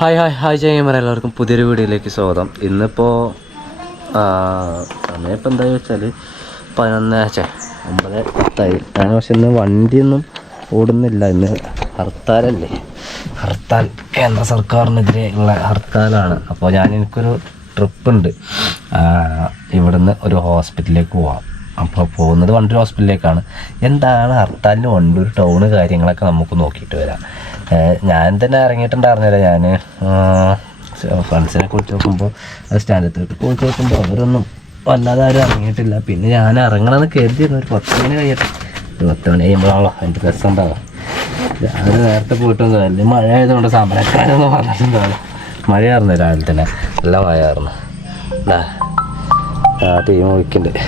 Hi ചെയ്യുമ്പോൾ എല്ലാവർക്കും പുതിയൊരു വീഡിയോയിലേക്ക് സ്വാഗതം. ഇന്നിപ്പോൾ സമയം ഇപ്പം എന്താ വെച്ചാൽ 9:10 ഞാൻ. പക്ഷെ ഇന്ന് വണ്ടിയൊന്നും ഓടുന്നില്ല. ഇന്ന് ഹർത്താലല്ലേ, ഹർത്താൽ കേന്ദ്ര സർക്കാരിനെതിരെ ഉള്ള ഹർത്താലാണ്. അപ്പോൾ എനിക്കൊരു ട്രിപ്പുണ്ട്. ഇവിടുന്ന് ഒരു ഹോസ്പിറ്റലിലേക്ക് പോവാം. അപ്പോൾ പോകുന്നത് വണ്ടൂർ ഹോസ്പിറ്റലിലേക്കാണ്. എന്താണ് ഹർത്താലിന് വണ്ടൂർ ടൗണ് കാര്യങ്ങളൊക്കെ നമുക്ക് നോക്കിയിട്ട് വരാം. ഞാൻ തന്നെ ഇറങ്ങിയിട്ടുണ്ടായിരുന്നില്ല. ഞാൻ ഫ്രണ്ട്സിനെ കുറിച്ച് നോക്കുമ്പോൾ സ്റ്റാൻഡത്തേക്ക് കുറിച്ച് നോക്കുമ്പോൾ അവരൊന്നും വല്ലാതെ ആരും ഇറങ്ങിയിട്ടില്ല. പിന്നെ ഞാൻ ഇറങ്ങണമെന്ന് കരുതിയിരുന്നു. ഒരു 10 മണി കഴിയട്ടെ. 10 മണി കഴിയുമ്പോഴാണല്ലോ എൻ്റെ രസം ഉണ്ടാവുക. രാവിലെ നേരത്തെ പോയിട്ടൊന്നും വലിയ മഴ ആയതുകൊണ്ട് സമരക്കാരൊന്നും വന്നിട്ടുണ്ടാവില്ല. മഴയായിരുന്നു രാവിലെ തന്നെ, നല്ല മഴയായിരുന്നു. ടീം വിളിക്കുന്നുണ്ട്,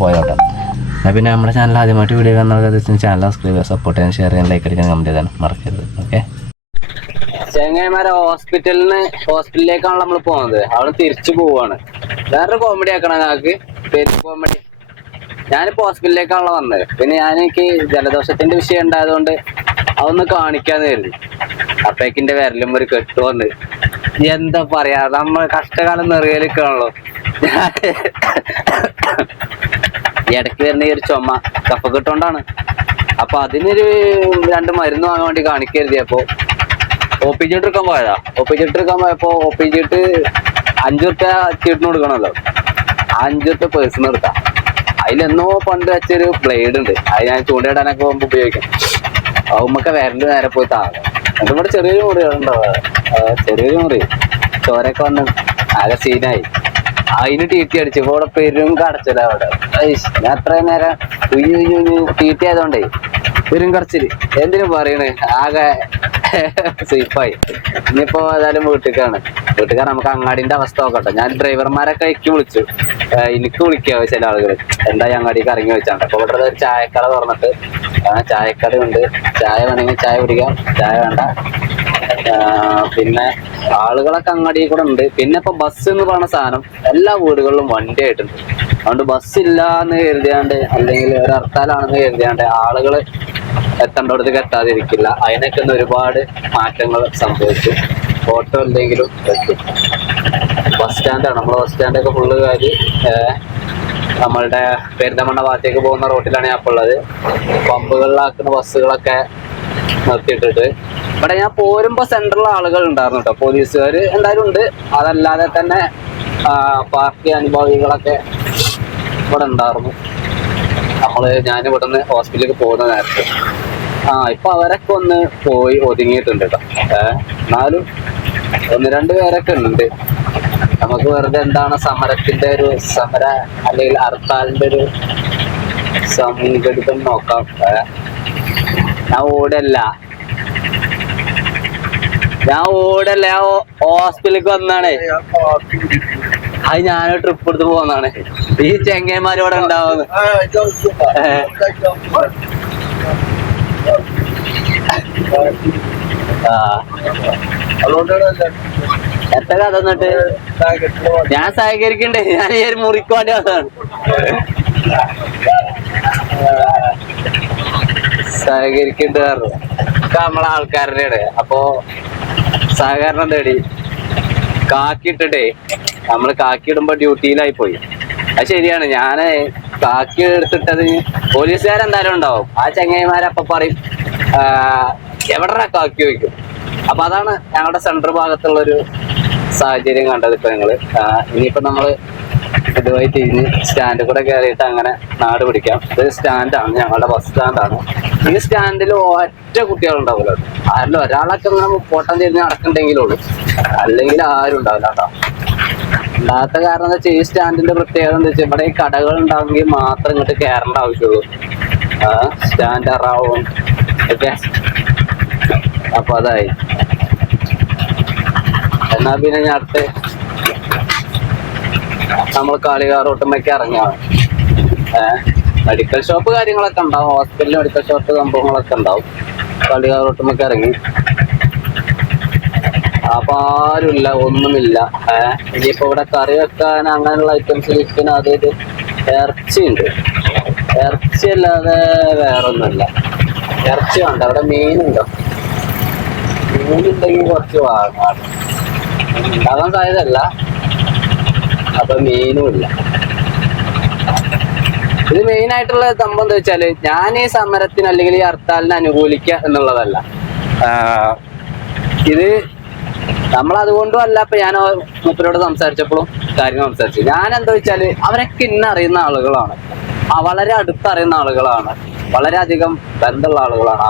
പോയോട്ടെ. പിന്നെ നമ്മുടെ ചാനൽ ആദ്യമായിട്ട് വീഡിയോ കാണുന്നത് ചാനൽ സബ്സ്ക്രൈബ് ചെയ്യുക, സപ്പോർട്ട് ചെയ്യാൻ, ഷെയർ ചെയ്യാൻ, ലൈക്ക് അടിക്കാൻ, കമൻറ്റ് ചെയ്യാൻ മറക്കരുത്. ഓക്കെ. ചെങ്ങന്മാരെ ഹോസ്പിറ്റലിലേക്കാണല്ലോ നമ്മൾ പോകുന്നത്. അവിടെ തിരിച്ചു പോവാണ്. വേറൊരു കോമഡി ആക്കണം ഞങ്ങൾക്ക്, കോമഡി. ഞാനിപ്പോൾ ഹോസ്പിറ്റലിലേക്കാണല്ലോ വന്നത്. പിന്നെ എനിക്ക് ജലദോഷത്തിന്റെ വിഷയം ഉണ്ടായതുകൊണ്ട് അതൊന്ന് കാണിക്കാന്ന് കരുതി. അപ്പേക്കിന്റെ വിരലും ഒരു കെട്ട് വന്ന്, എന്താ പറയാ, നമ്മൾ കഷ്ടകാലം നിറയലിക്കാണല്ലോ. ഇടയ്ക്ക് വരുന്ന ഈ ഒരു ചുമ കഫക്കെട്ടുകൊണ്ടാണ്. അപ്പൊ അതിനൊരു 2 മരുന്ന് വാങ്ങാൻ വേണ്ടി കാണിക്കരുതി. അപ്പൊ OP ചീട്ട് എടുക്കാൻ പോയതാ. OP ചീട്ട് എടുക്കാൻ പോയപ്പോ OP ചീട്ട് 5 റുപ്യ ചീട്ടിന് കൊടുക്കണമല്ലോ. 5 റുപ്യ പേഴ്സണ് എടുക്കാം. അതിലെന്നോ പണ്ട് വെച്ചൊരു ബ്ലേഡ് ഉണ്ട്. അത് ഞാൻ ചൂണ്ടയിടാനൊക്കെ പോകുമ്പോൾ ഉപയോഗിക്കും. അതുമ്മൊക്കെ വിരല് നേരെ പോയി താഴെ. എന്നിട്ട് ഇവിടെ ചെറിയൊരു മുറികളുണ്ടാവുക, ചെറിയൊരു മുറി. ചോരൊക്കെ വന്ന് ആകെ സീനായി. അതിന് TT അടിച്ചു. ഇപ്പൊ ഇവിടെ പെരും കടച്ചില്ല അവിടെ. ഞാൻ അത്രയും നേരം TT ആയതുകൊണ്ടേ പെരും കടച്ചില്. എന്തിനു പറയണേ, ആകെ സേഫായി. ഇനിയിപ്പോ ഏതായാലും വീട്ടുകാർ നമുക്ക് അങ്ങാടിന്റെ അവസ്ഥ നോക്കട്ടെ. ഞാൻ ഡ്രൈവർമാരൊക്കെ വിളിച്ചു. എനിക്ക് വിളിക്കാവോ ചില ആളുകൾ, എന്തായി അങ്ങാടിക്ക് ഇറങ്ങി വെച്ചാണ്ട്. അപ്പൊ ഇവിടെ ഒരു ചായക്കട തുറന്നിട്ട്, ചായക്കട ഉണ്ട്. ചായ വേണമെങ്കിൽ ചായ കുടിക്കാം, ചായ വേണ്ട. പിന്നെ ആളുകളൊക്കെ അങ്ങാടിയിൽ കൂടെ ഉണ്ട്. പിന്നെ ഇപ്പൊ ബസ് എന്ന് പറയുന്ന സാധനം എല്ലാ വീടുകളിലും വണ്ടി ആയിട്ടുണ്ട്. അതുകൊണ്ട് ബസ്സില്ല എന്ന് കരുതിയാണ്ട്, അല്ലെങ്കിൽ ഒരു ഹർത്താലാണെന്ന് കരുതിയാണ്ട് ആളുകൾ എത്തേണ്ടടത്തേക്ക് എത്താതിരിക്കില്ല. അതിനൊക്കെ ഒരുപാട് മാറ്റങ്ങൾ സംഭവിച്ചു. ഓട്ടോ എന്തെങ്കിലും എത്തും. ബസ് സ്റ്റാൻഡാണ്, നമ്മുടെ ബസ് സ്റ്റാൻഡൊക്കെ ഫുള്ള് നമ്മളുടെ പെരിന്തമണ്ണ ഭാഗത്തേക്ക് പോകുന്ന റോട്ടിലാണ് ഞാൻ ഇപ്പോൾ ഉള്ളത്. പമ്പുകളിലാക്കുന്ന ബസ്സുകളൊക്കെ നിർത്തിയിട്ടിട്ട് ഇവിടെ ഞാൻ പോരുമ്പോ സെൻട്രൽ ആളുകൾ ഉണ്ടായിരുന്നു കേട്ടോ. പോലീസുകാർ എന്തായാലും ഉണ്ട്. അതല്ലാതെ തന്നെ പാർട്ടി അനുഭാവികളൊക്കെ ഇവിടെ ഉണ്ടായിരുന്നു. ഞാൻ ഇവിടുന്ന് ഹോസ്പിറ്റലിലേക്ക് പോകുന്ന നേരത്തെ ഇപ്പൊ അവരൊക്കെ ഒന്ന് പോയി ഒതുങ്ങിയിട്ടുണ്ട് കേട്ടോ. എന്നാലും 1-2 പേരൊക്കെ ഉണ്ട്. നമുക്ക് വെറുതെ എന്താണ് സമരത്തിന്റെ ഒരു അല്ലെങ്കിൽ ഹർത്താലിന്റെ ഒരു സംഘടിതം നോക്കാം. ഞാൻ ഓടല്ല, ഞാൻ ഹോസ്പിറ്റലിലേക്ക് വന്നാണ്. അത് ഞാനൊരു ട്രിപ്പ് എടുത്ത് പോകുന്നതാണ്. ഈ ചെങ്ങന്മാരിവിടെ ഉണ്ടാവുന്നു. എത്ര കഥ എന്നിട്ട് ഞാൻ സഹകരിക്കണ്ടേ? ഞാൻ ഈ ഒരു മുറിക്ക് വേണ്ടി വന്നതാണ്. സഹകരിക്കണ്ട് കാരണം നമ്മളെ ആൾക്കാരുടെയാണ്. അപ്പൊ സഹകരണം തേടി കാക്കിയിട്ടേ, നമ്മള് കാക്കി ഇടുമ്പോ ഡ്യൂട്ടിയിലായി പോയി. അത് ശരിയാണ്. ഞാന് കാക്കി എടുത്തിട്ടത് പോലീസുകാരെന്തായാലും ഉണ്ടാവും. ആ ചങ്ങായിമാരപ്പൊ പറയും എവിടെ കാക്കി വയ്ക്കും. അപ്പൊ അതാണ് ഞങ്ങളുടെ സെൻട്രൽ ഭാഗത്തുള്ളൊരു സാഹചര്യം കണ്ടത്. ഇപ്പൊ ഞങ്ങള് ഇനിയിപ്പോ നമ്മള് ഇതുവഴി തിരിഞ്ഞ് സ്റ്റാൻഡിൽ കൂടെ കയറിയിട്ട് അങ്ങനെ നാട് പിടിക്കാം. ഇത് സ്റ്റാൻഡാണ്, ഞങ്ങളുടെ ബസ് സ്റ്റാൻഡാണ്. ഈ സ്റ്റാൻഡിൽ ഒറ്റ കുട്ടികളുണ്ടാവില്ല. ആരിലും ഒരാളൊക്കെ ഇങ്ങനെ മുപ്പോട്ടം തിരിഞ്ഞ് നടക്കണ്ടെങ്കിലുള്ളൂ, അല്ലെങ്കിൽ ആരും ഉണ്ടാവില്ല കേട്ടോ. ഉണ്ടാകാത്ത കാരണം എന്താ വെച്ചാൽ ഈ സ്റ്റാൻഡിന്റെ പ്രത്യേകത എന്താ വെച്ചാൽ ഇവിടെ ഈ കടകൾ ഉണ്ടാവുമെങ്കിൽ മാത്രം ഇങ്ങോട്ട് കയറേണ്ട ആവശ്യമുള്ളൂ. സ്റ്റാൻഡ് അറാവും ഒക്കെ. അപ്പൊ അതായി. എന്നാ പിന്നെ ഞാൻ അടുത്ത് നമ്മൾ കാളികാർ റോട്ടുമ്മയ്ക്ക് ഇറങ്ങിയാണ്. മെഡിക്കൽ ഷോപ്പ് കാര്യങ്ങളൊക്കെ ഉണ്ടാവും. ഹോസ്പിറ്റലിൽ മെഡിക്കൽ ഷോപ്പ് സംഭവങ്ങളൊക്കെ ഉണ്ടാവും. കാളികാർ റോട്ടുമ്മയ്ക്ക് ഇറങ്ങി. അപ്പൊ ആരുമില്ല, ഒന്നുമില്ല. ഇനിയിപ്പോ ഇവിടെ കറി വെക്കാൻ അങ്ങനെയുള്ള ഐറ്റംസ് വിൽക്കുന്ന അത് ഇത് ഇറച്ചിയുണ്ട്. ഇറച്ചി അല്ലാതെ വേറൊന്നുമില്ല. ഇറച്ചി വേണ്ട. അവിടെ മീനുണ്ടോ? മീനുണ്ടെങ്കിൽ കുറച്ച് വാങ്ങാം, ഉണ്ടാകാൻ സാധ്യതയല്ല. അപ്പൊ മീനും ഇല്ല. ഇത് മെയിൻ ആയിട്ടുള്ള സംഭവം എന്താ വെച്ചാല്, ഞാൻ ഈ സമരത്തിന് അല്ലെങ്കിൽ ഈ ഹർത്താലിനെ അനുകൂലിക്കുക എന്നുള്ളതല്ല. ഇത് നമ്മളതുകൊണ്ടും അല്ല. ഇപ്പൊ ഞാൻ മൂപ്പരോട് സംസാരിച്ചപ്പോഴും കാര്യങ്ങൾ സംസാരിച്ചു. ഞാൻ എന്താ വെച്ചാല് അവരൊക്കെ ഇന്ന് അറിയുന്ന ആളുകളാണ്, വളരെ അടുത്തറിയുന്ന ആളുകളാണ്, വളരെയധികം ബന്ധമുള്ള ആളുകളാണ്.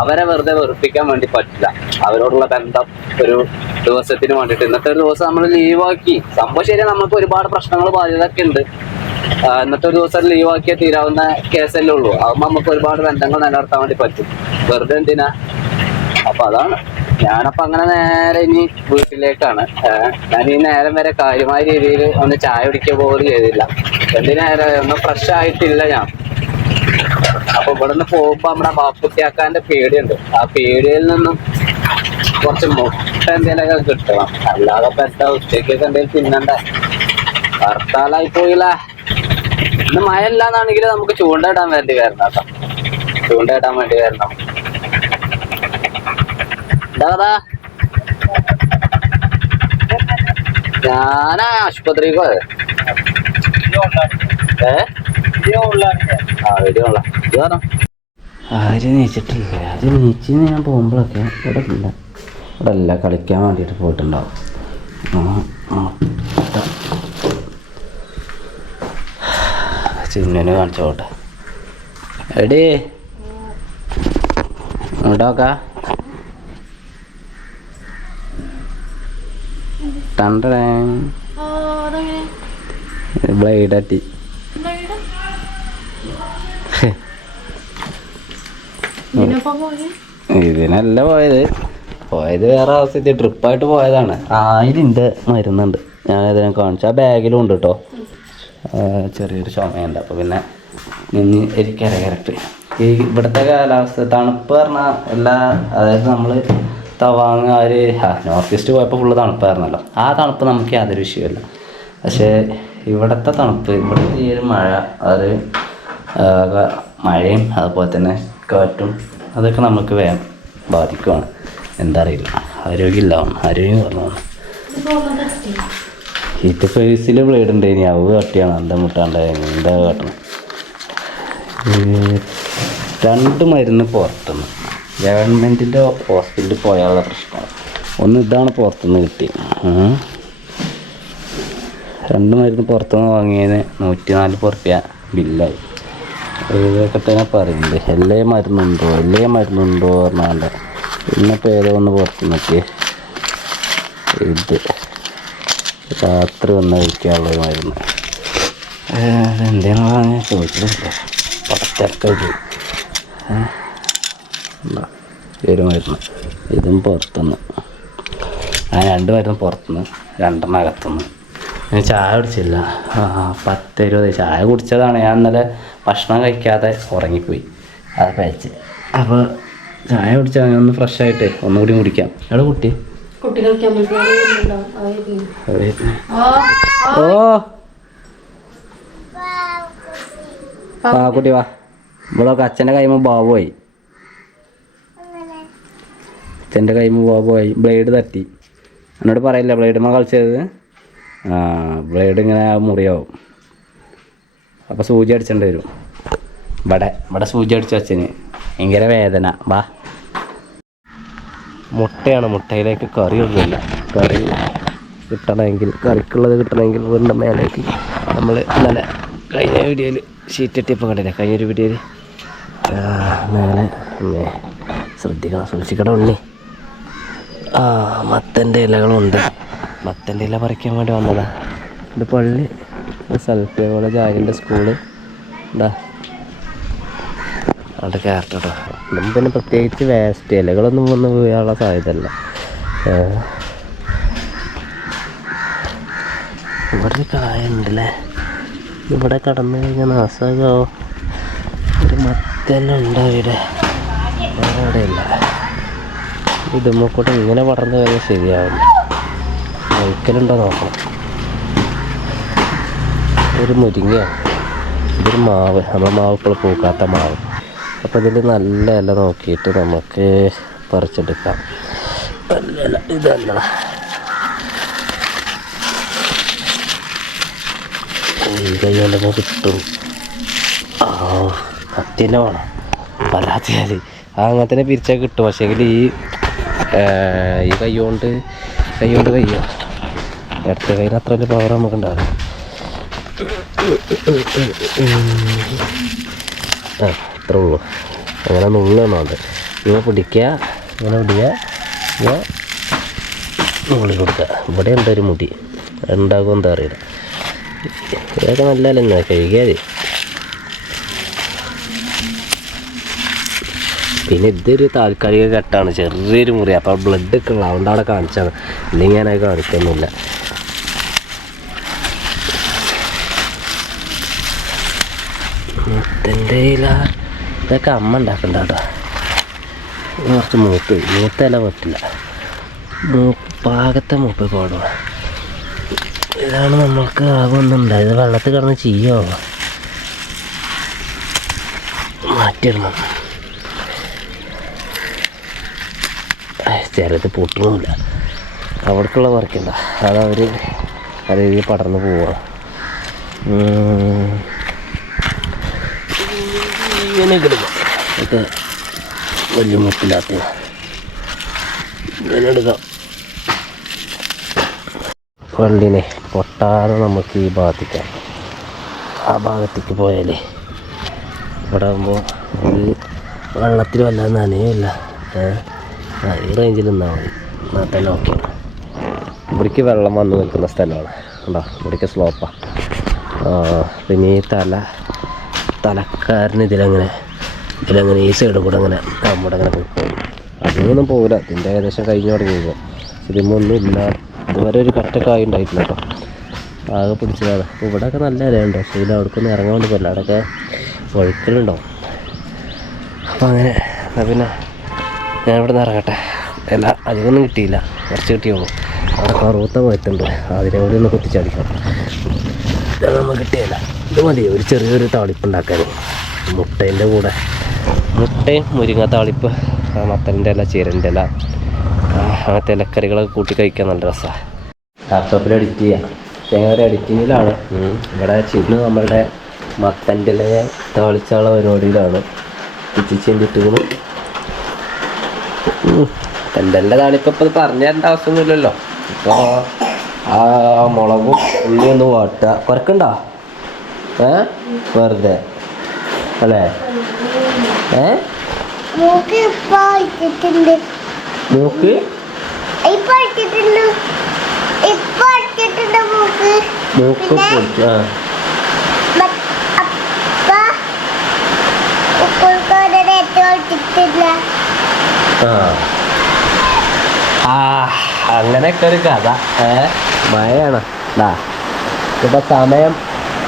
അവരെ വെറുതെ വെറുപ്പിക്കാൻ വേണ്ടി പറ്റില്ല. അവരോടുള്ള ബന്ധം ഒരു ദിവസത്തിന് വേണ്ടിയിട്ട് ഇന്നത്തെ ഒരു ദിവസം നമ്മൾ ലീവാക്കി. സംഭവം ശരിയാണ്, നമുക്ക് ഒരുപാട് പ്രശ്നങ്ങൾ ബാധ്യതയൊക്കെ ഉണ്ട്. ഇന്നത്തെ ഒരു ദിവസം ലീവാക്കിയാൽ തീരാവുന്ന കേസല്ലേ ഉള്ളൂ. അതാകുമ്പോൾ നമുക്ക് ഒരുപാട് ബന്ധങ്ങൾ നിലനിർത്താൻ വേണ്ടി പറ്റും. വെറുതെ എന്തിനാ? അപ്പൊ അതാണ്. ഞാനപ്പോ അങ്ങനെ നേരെ ഇനി വീട്ടിലേക്കാണ്. ഞാൻ ഈ നേരം വരെ കാര്യമായ രീതിയിൽ ഒന്ന് ചായ കുടിക്കുക പോലും ചെയ്തില്ല. എന്തിനേരെ ഒന്നും ഫ്രഷ് ആയിട്ടില്ല ഞാൻ. അപ്പൊ ഇവിടെ നിന്ന് പോകുമ്പോ നമ്മുടെ ബാപ്പുട്ടിയാക്കാന്റെ പീടിയുണ്ട്. ആ പീടിയയിൽ നിന്നും കുറച്ച് മുട്ട എന്തെങ്കിലുമൊക്കെ കിട്ടണം. അല്ലാതെ ഇപ്പൊ എന്താ ഉച്ചക്കൊക്കെ എന്തെങ്കിലും തിന്നണ്ടേ? ഹർത്താലായി പോയില്ല. ഇന്ന് മഴ ഇല്ലാന്നാണെങ്കിൽ നമുക്ക് ചൂണ്ടയിടാൻ വേണ്ടി വരണം കേട്ടോ. ചൂണ്ടയിടാൻ വേണ്ടി വരണം. എന്താ ഞാനാ ആശുപത്രിക്ക് പോയത്. ആരും നീച്ചിട്ടില്ല. അത് നീച്ച് ഞാൻ പോകുമ്പോഴൊക്കെ ഇവിടെ അല്ല കളിക്കാൻ വേണ്ടിയിട്ട് പോയിട്ടുണ്ടാവും. ചിന്നനെ കാണിച്ചോട്ടെ. എടേ ഇങ്ങോട്ടോക്കാ. ബ്ലേഡ് അട്ടി. ഇതിനല്ല പോയത് വേറെ ആവശ്യത്തിൽ ട്രിപ്പായിട്ട് പോയതാണ്. 1000 മരുന്നുണ്ട്. ഞാനതിനെ കാണിച്ചു. ആ ബാഗിലും ഉണ്ട് കേട്ടോ. ചെറിയൊരു ചുമയുണ്ട്. അപ്പോൾ പിന്നെ എനിക്കറിയാം കറക്റ്റ്. ഈ ഇവിടുത്തെ കാലാവസ്ഥ തണുപ്പ് പറഞ്ഞാൽ അതായത് നമ്മൾ തവാങ് നോർത്ത് ഈസ്റ്റ് പോയപ്പോൾ ഫുള്ള് തണുപ്പായിരുന്നല്ലോ. ആ തണുപ്പ് നമുക്ക് യാതൊരു വിഷയമില്ല. പക്ഷേ ഇവിടുത്തെ തണുപ്പ്, ഇവിടുത്തെ ഈ ഒരു മഴ, അത് മഴയും അതുപോലെ തന്നെ കാറ്റും അതൊക്കെ നമുക്ക് വേഗം ബാധിക്കുവാണ്. എന്താ അറിയില്ല, ആരോഗ്യം പറഞ്ഞു. ഇത് ഫേസിൽ ബ്ലേഡ് ഉണ്ട്. ഇനി അവ കട്ടിയാണ്. എന്താ മുട്ടാണ്ടായിരുന്നു. എന്താ കാട്ടണം? 2 മരുന്ന് പുറത്തുനിന്ന് ഗവൺമെൻറ്റിൻ്റെ ഹോസ്പിറ്റലിൽ പോയാലുള്ള പ്രശ്നമാണ്. ഒന്ന് ഇതാണ് പുറത്തുനിന്ന് കിട്ടിയത്. 2 മരുന്ന് പുറത്തുനിന്ന് വാങ്ങിയതിന് 140 റുപ്യ ബില്ലായി. ഇതൊക്കെ തന്നെ പറയുന്നത്. എല്ലാ മരുന്നുണ്ടോ പറഞ്ഞാണ്ട്. ഇന്നിപ്പോൾ ഏതോ ഒന്ന് പുറത്തുനിന്നൊക്കെ ഇത് രാത്രി വന്ന് കഴിക്കാനുള്ളൊരു മരുന്ന്. എന്തെങ്കിലും വാങ്ങിയാൽ ചോദിച്ചിട്ടില്ല. പച്ചക്ക ഒരു മരുന്ന്. ഇതും പുറത്തുനിന്ന്. 2 മരുന്ന് പുറത്തുനിന്ന്, 2 അകത്തുനിന്ന്. ഞാൻ ചായ കുടിച്ചില്ല. 10-20 ചായ കുടിച്ചതാണ്. ഞാൻ ഇന്നലെ ഭക്ഷണം കഴിക്കാതെ ഉറങ്ങിപ്പോയി. അത് കഴിച്ച്. അപ്പോൾ ചായ കുടിച്ചാൽ ഒന്ന് ഫ്രഷ് ആയിട്ട് ഒന്നുകൂടി കുടിക്കാം. എവിടെ കുട്ടി? കുട്ടി വാ. ഇവളൊക്കെ അച്ഛൻ്റെ കൈമ ബാബുവായി. അച്ഛൻ്റെ കൈമ ബാബുവായി. ബ്ലേഡ് തട്ടി. എന്നോട് പറയില്ല ബ്ലേഡുമ്മ കളിച്ചത്. ബ്ലേഡ് ഇങ്ങനെ മുറിയാവും. അപ്പോൾ സൂചി അടിച്ചേണ്ടി വരും. ഇവിടെ സൂചി അടിച്ചു അച്ഛന്. ഭയങ്കര വേദന. വാ. മുട്ടയാണ്. മുട്ടയിലേക്ക് കറി ഒന്നുമില്ല. കറി കിട്ടണമെങ്കിൽ, കറിക്കുള്ളത് കിട്ടണമെങ്കിൽ വീണ്ടും മേലേക്ക് നമ്മൾ ഇന്നലെ കഴിഞ്ഞ വീഡിയോയിൽ ഷീറ്റ് ഇട്ടിയപ്പോൾ കണ്ടില്ല. കഴിഞ്ഞൊരു വീഡിയോയിൽ മേലെ സൂക്ഷിക്കണം ഉണ്ണി. മത്തൻ്റെ ഇലകളുണ്ട്. മത്തൻ്റെ ഇല പറിക്കാൻ വേണ്ടി വന്നതാണ്. ഇത് പള്ളി, സൽഫിയ കോളേജ്, ആര്യൻ്റെ സ്കൂള്. എന്താ അവിടെ കയറട്ടോ. ഇതൊന്നും പിന്നെ പ്രത്യേകിച്ച് വേസ്റ്റ് ഇലകളൊന്നും വന്ന് വീഴാനുള്ള സാധ്യതയല്ല. ഇവിടെ കായ ഉണ്ടല്ലേ. ഇവിടെ കടന്നു കഴിഞ്ഞാൽ നാശമാകോ. ഒരു മത്തെല്ലാം ഉണ്ട് അവിടെ. വേറെ അവിടെയില്ല. ഇതുമ്മക്കൂടെ ഇങ്ങനെ പടർന്നു കഴിഞ്ഞാൽ ശരിയാവില്ല. ഒരിക്കലുണ്ടോ നോക്കണം. ഒരു മുരിങ്ങയാണ്. ഇതൊരു മാവ്. നമ്മുടെ മാവുകൾ പൂക്കാത്ത മാവ്. അപ്പോൾ ഇതിൽ നല്ല ഇല നോക്കിയിട്ട് നമുക്ക് പറിച്ചെടുക്കാം. അല്ലല്ല ഇതല്ല, ഈ കൈ കൊണ്ടൊക്കെ കിട്ടും. ആ കത്തിന്നെ വേണം, വല്ലാത്തിയാൽ അങ്ങനെ തന്നെ പിരിച്ചാൽ കിട്ടും. പക്ഷേ എങ്കിൽ ഈ കൈ കൊണ്ട് കഴിയോ, ഇടത്തെ കയ്യിൽ അത്ര വലിയ പവർ നമുക്കുണ്ടാകും. ആ അത്രേ ഉള്ളൂ. അങ്ങനെ നുള്ളണോണ്ട് ഇങ്ങനെ പിടിക്കുക, ഇങ്ങനെ പിടിക്കുക, ഇങ്ങനെ മുകളിൽ കൊടുക്കുക. ഇവിടെ ഉണ്ടൊരു മുടി ഉണ്ടാകും, എന്താ അറിയില്ല. ഇതൊക്കെ നല്ലതല്ലേ, കഴുകിയാൽ. പിന്നെ ഇതൊരു താൽക്കാലിക കെട്ടാണ്, ചെറിയൊരു മുറി. അപ്പോൾ ബ്ലഡ് ഒക്കെ ഉള്ള അതുകൊണ്ട് അവിടെ കാണിച്ചാണ്, ഇല്ലെങ്കിൽ ഞാനത് കാണിക്കൊന്നുമില്ല. മുത്തൻ്റെ ഇല ഇതൊക്കെ അമ്മ ഉണ്ടാക്കണ്ട കേട്ടോ. കുറച്ച് മൂത്ത ഇല പറ്റില്ല, പാകത്തെ മൂപ്പ് പാടുക. ഇതാണ് നമ്മൾക്ക് ആകുന്നുണ്ടായത്. വെള്ളത്തിൽ കിടന്ന് ചെയ്യോ മാറ്റിയിടണം. ചിലത് പൊട്ടണമില്ല, അവിടേക്കുള്ള പറിക്കണ്ട, അതവർ ആ രീതിയിൽ പടർന്ന് പോവുക. ഇങ്ങനെ എടുക്കാം, ഇതൊക്കെ വലിയ മുപ്പില്ലാത്ത ഇങ്ങനെ എടുക്കാം. വള്ളിനെ പൊട്ടാതെ നമുക്ക് ഈ ഭാഗത്തേക്ക്, ആ ഭാഗത്തേക്ക് പോയാലേ ഇവിടെ ആകുമ്പോൾ ഇത് വെള്ളത്തിൽ വല്ലാതെ നനയില്ല. ഈ റേഞ്ചിൽ നിന്നാൽ മതി, എന്നാൽ തന്നെ ഓക്കെ. ഇവിടേക്ക് വെള്ളം വന്ന് നിൽക്കുന്ന സ്ഥലമാണ് കേട്ടോ, ഇവിടേക്ക് സ്ലോപ്പാണ്. പിന്നെ ഈ തലക്കാരന് ഇതിലങ്ങനെ ഈ സൈഡിൽ കൂടെ അങ്ങനെ നമ്മുടെ അങ്ങനെ പോകും. അതിനൊന്നും പോകില്ല, ഇതിൻ്റെ ഏകദേശം കഴിഞ്ഞ് തുടങ്ങിയത്. ഇതിമൊന്നും ഇല്ല, ഇതുവരെ ഒരു കറ്റക്കായി ഉണ്ടായിട്ടില്ല കേട്ടോ, ആകെ പിടിച്ചതാണ്. ഇവിടെയൊക്കെ നല്ല ഇലയുണ്ടോ, പക്ഷേ ഇതിൽ അവിടേക്കൊന്നും ഇറങ്ങാൻ വേണ്ടി പോയില്ല, അവിടെയൊക്കെ വഴുക്കലുണ്ടാവും. അപ്പം അങ്ങനെ പിന്നെ ഞാൻ ഇവിടെ നിന്ന് ഇറങ്ങട്ടെ. ഇല അധികമൊന്നും കിട്ടിയില്ല, കുറച്ച് കിട്ടിയുള്ളൂ. അവിടെ കറുത്ത പോയിട്ടുണ്ട്, അതിനെ കൂടി ഒന്ന് കുത്തിച്ചടിക്കണം. ഇതൊന്നും കിട്ടിയില്ല. ഇത് മതി ഒരു ചെറിയൊരു താളിപ്പുണ്ടാക്കാൻ. മുട്ടേൻ്റെ കൂടെ മുട്ടയും മുരിങ്ങ താളിപ്പ്, മത്തൻ്റെ ഇല, ചീരൻ്റെ ഇല, അങ്ങനത്തെ ഇലക്കറികളൊക്കെ കൂട്ടി കഴിക്കാൻ നല്ല രസമാണ്. ലാപ്ടോപ്പിൽ എഡിറ്റ് ചെയ്യാം, ഒരു എഡിറ്റിങ്ങിലാണ്. ഇവിടെ ചിന്നു നമ്മളുടെ മത്തൻ്റെ ഇലയെ താളിച്ചുള്ള പരിപാടിയിലാണ്. ചിന്തിട്ടുകളും മത്തൻ്റെ താളിപ്പ് ഇപ്പോൾ പറഞ്ഞു തരേണ്ട ആവശ്യമൊന്നുമില്ലല്ലോ. ഇപ്പോൾ ആ മുളകും ഉള്ളിയും ഒന്ന് വാട്ടുക, കുറക്കണ്ടോ വെറുതെ അല്ലേ? മൂക്ക് മൂക്ക് അങ്ങനെയൊക്കെ ഒരു കഥ. മഴയാണ്. ഇപ്പം സമയം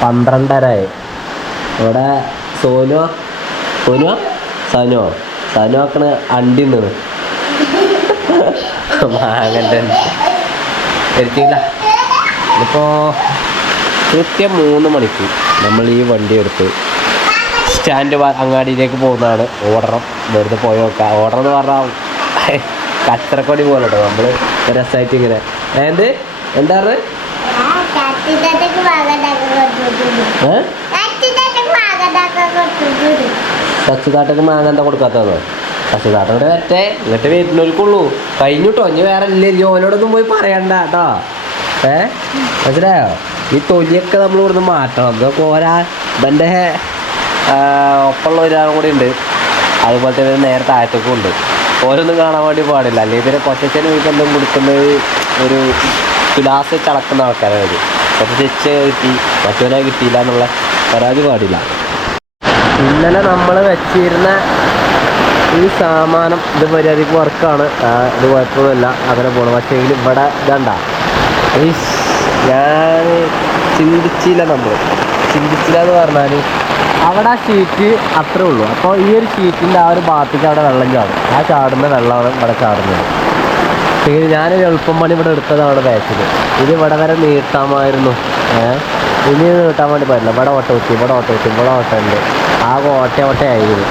12:30. ഇവിടെ സനുവാക്കണ അണ്ടി നിന്ന് മാങ്ങൻ്റെ ശരിക്കില്ല. ഇപ്പോൾ കൃത്യം 3 മണിക്ക് നമ്മൾ ഈ വണ്ടി എടുത്ത് സ്റ്റാൻഡ് അങ്ങാടിയിലേക്ക് പോകുന്നതാണ്. ഓടണം, വെറുതെ പോയി നോക്കാം. ഓടണം എന്ന് പറഞ്ഞാൽ കച്ചറക്കൊടി പോലെ കേട്ടോ, നമ്മൾ രസമായിട്ട് ഇങ്ങനെ എന്താ പറഞ്ഞത് സച്ചിതാട്ടക്ക് മാങ്ങ എന്താ കൊടുക്കാത്തതോ? സച്ചിതാട്ടോടെ വരട്ടെ, ഇങ്ങോട്ട് വരുന്നവർക്കുള്ളൂ. കഴിഞ്ഞിട്ടോ, ഇനി വേറെ ഇല്ലേ, ജോലിയോടൊന്നും പോയി പറയണ്ട കേട്ടോ. മനസ്സിലായോ? ഈ തൊലിയൊക്കെ നമ്മൾ ഇവിടുന്ന് മാറ്റണം. ഇതൊക്കെ ഇവൻ്റെ ഒപ്പമുള്ള ഒരാളും കൂടി ഉണ്ട്, അതുപോലെ തന്നെ നേരെ താഴത്തേക്കും ഉണ്ട്. ഓരോന്നും കാണാൻ വേണ്ടി പാടില്ല, അല്ലെങ്കിൽ പിന്നെ കൊച്ചച്ഛന് വീക്കെന്തും കൊടുക്കുന്നത് ഒരു തുലാസ് ചളക്കുന്ന ആൾക്കാരാണ്. കൊച്ചച്ച കിട്ടി മറ്റവനെ കിട്ടിയില്ല എന്നുള്ള പരാതി പാടില്ല. ഇന്നലെ നമ്മൾ വെച്ചിരുന്ന ഈ സാമാനം ഇത് മര്യാദയ്ക്ക് വർക്കാണ്, ഇത് കുഴപ്പമൊന്നുമില്ല, അങ്ങനെ പോകണം. പക്ഷേ എങ്കിൽ ഇവിടെ ഇതണ്ട, ഞാൻ ചിന്തിച്ചില്ല എന്ന് പറഞ്ഞാൽ അവിടെ ആ ഷീറ്റ് അത്രേ ഉള്ളൂ. അപ്പോൾ ഈ ഒരു ഷീറ്റിൻ്റെ ആ ഒരു ഭാഗത്തേക്ക് അവിടെ വെള്ളം ചാടും, ആ ചാടുന്ന വെള്ളമാണ് ഇവിടെ ചാടുന്നത്. പിന്നെ ഞാനൊരു എളുപ്പം പണി ഇവിടെ എടുത്തതാണ് ബാക്കിൽ. ഇത് ഇവിടെ വരെ നീട്ടാമായിരുന്നു, ഇനി നീട്ടാൻ വേണ്ടി പറ്റില്ല. ഇവിടെ ഓട്ട കുത്തി, ഇവിടെ ഓട്ട ഉണ്ട്, ആ ഓട്ടയായിരുന്നു.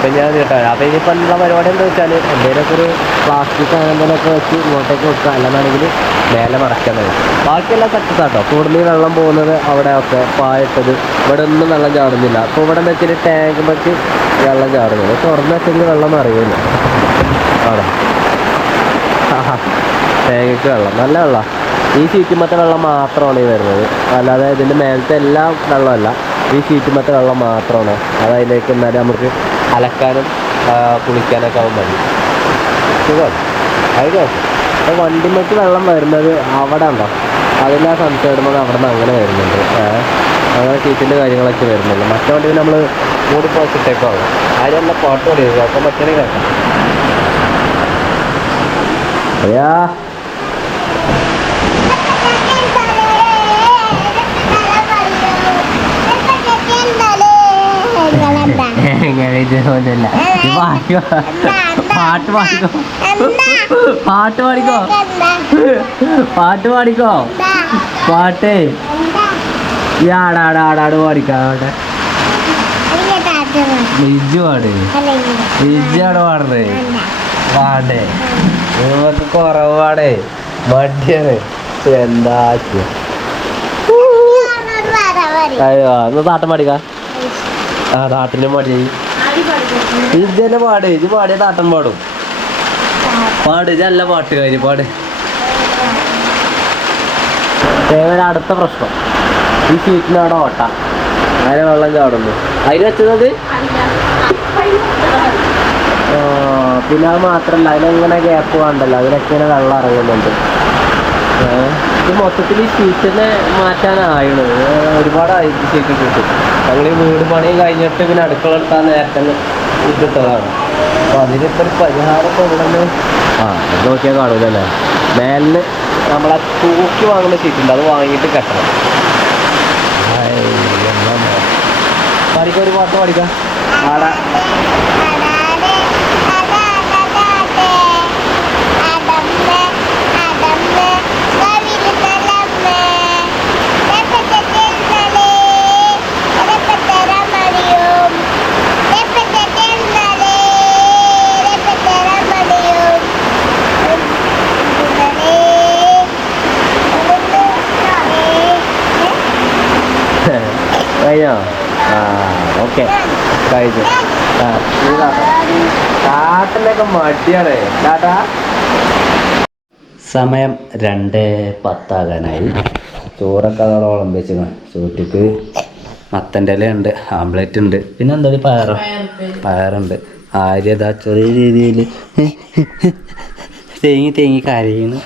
അപ്പം ഞാൻ കേട്ടോ. അപ്പം ഇനിയിപ്പോൾ ഉള്ള പരിപാടി എന്താ വെച്ചാൽ എന്തെങ്കിലുമൊക്കെ ഒരു പ്ലാസ്റ്റിക് അങ്ങനെ എന്തെങ്കിലുമൊക്കെ വെച്ച് ഇങ്ങോട്ടേക്ക് വെക്കുക, അല്ലെന്നാണെങ്കിൽ മേലെ മറക്കുന്നത്. ബാക്കിയെല്ലാം സക്സസ് ആട്ടോ. കൂടുതൽ വെള്ളം പോകുന്നത് അവിടെ ഒക്കെ പായിട്ടത്, ഇവിടെ ഒന്നും വെള്ളം ചാടുന്നില്ല. അപ്പോൾ ഇവിടെ എന്താ വെച്ചാൽ ടാങ്ക് വെച്ച് വെള്ളം ചാടുന്നത്, തുറന്ന് വെച്ചെങ്കിൽ വെള്ളം അറിയില്ല. അവിടെ ടാങ്കക്ക് വെള്ളം, നല്ല വെള്ളം. ഈ ഷീറ്റുമത്തെ വെള്ളം മാത്രമാണ് ഈ വരുന്നത്, അല്ലാതെ ഇതിൻ്റെ മേലത്തെ എല്ലാ വെള്ളമല്ല, ഈ ഷീറ്റുമത്തെ വെള്ളം മാത്രമാണ്. അത് അതിലേക്ക് എന്നാലും നമുക്ക് അലക്കാനും കുളിക്കാനൊക്കെ ആവും മതി. സുഖം അതിന്. അപ്പോൾ വണ്ടിമേക്ക് വെള്ളം വരുന്നത് അവിടെ ഉണ്ടോ, അതിലാ സംശയം ഇടുമ്പോൾ അവിടെ നിന്ന് അങ്ങനെ വരുന്നുണ്ട്. അങ്ങനെ ഷീറ്റിൻ്റെ കാര്യങ്ങളൊക്കെ വരുന്നുള്ളൂ. മറ്റേ വണ്ടി നമ്മൾ മൂടി പോയിട്ടേക്കാവും. അതിലെല്ലാം പാട്ട് പഠിക്കുക, അപ്പം മറ്റേ കേൾക്കാം. അയ്യാ പാട്ട് പാടിക്കോ, പാട്ട് പാടിക്കോ, പാട്ട് പാടിക്കോ, പാട്ട് ഈ ആടാട് പാടിക്കാട്ടെ. ഇജ്ജ് പാട്, ഇജ്ജാട് പാടേ പാടേ, നിങ്ങൾക്ക് കുറവ് പാടേ, മടിയാണ്. എന്താ അയ്യോ എന്നാ താട്ടം പാടിക്കാ. ആ താട്ടിൻ്റെ മടി ഇജ്ജന്നെ പാട്, ഇജ്ജ് പാടിയ താട്ടം പാടും. പാട്, ഇതല്ല പാട്ടുകാരി, പാട്. അടുത്ത പ്രശ്നം ഈ ഷീറ്റിനവിടെ ഓട്ട, അതിന് വെള്ളം ചാടുന്നു. അതിന് വെച്ചത് പിന്നെ അത് മാത്രമല്ല, അതിനെങ്ങനെ ഗ്യാപ്പ് വേണ്ടല്ലോ, അതിനൊക്കെ ഇങ്ങനെ വെള്ളം ഇറങ്ങുന്നുണ്ട്. ഇത് മൊത്തത്തിൽ ഈ ഷീറ്റിനെ മാറ്റാനായിരുന്നു, ഒരുപാടായി ഷീറ്റ് കിട്ടും. ഞങ്ങൾ ഈ വീട് പണി കഴിഞ്ഞിട്ട് പിന്നെ അടുക്കള എടുത്താൽ നേരത്തെ ഇട്ടിട്ടതാണ്. അപ്പോൾ അതിനിപ്പോൾ ഒരു പരിഹാരമൊക്കെ ഇവിടെ അത് നോക്കിയാൽ കാണൂലല്ലേ. മേലിന് നമ്മളെ തൂക്കി വാങ്ങുന്ന ഷീറ്റുണ്ട്, അത് വാങ്ങിയിട്ട് കെട്ടണം. പഠിക്കാം, ഒരു പാട്ട് പഠിക്കാം. ആടാ കഴിഞ്ഞോ? ആ ഓക്കെ കഴിച്ചു. കാട്ടിലൊക്കെ മടിയാണ് ടാട്ടാ. സമയം 2:10 ചോറൊക്കെ അതോടെ വിളമ്പിച്ചിരിക്കണം. ചോറ്റിക്ക് മത്തൻ്റെ ഇല ഉണ്ട്, ആംപ്ലേറ്റ് ഉണ്ട്, പിന്നെ എന്താ പയറുണ്ട്. ആര്യതാ ചെറിയ രീതിയിൽ തേങ്ങി കരയുന്നു.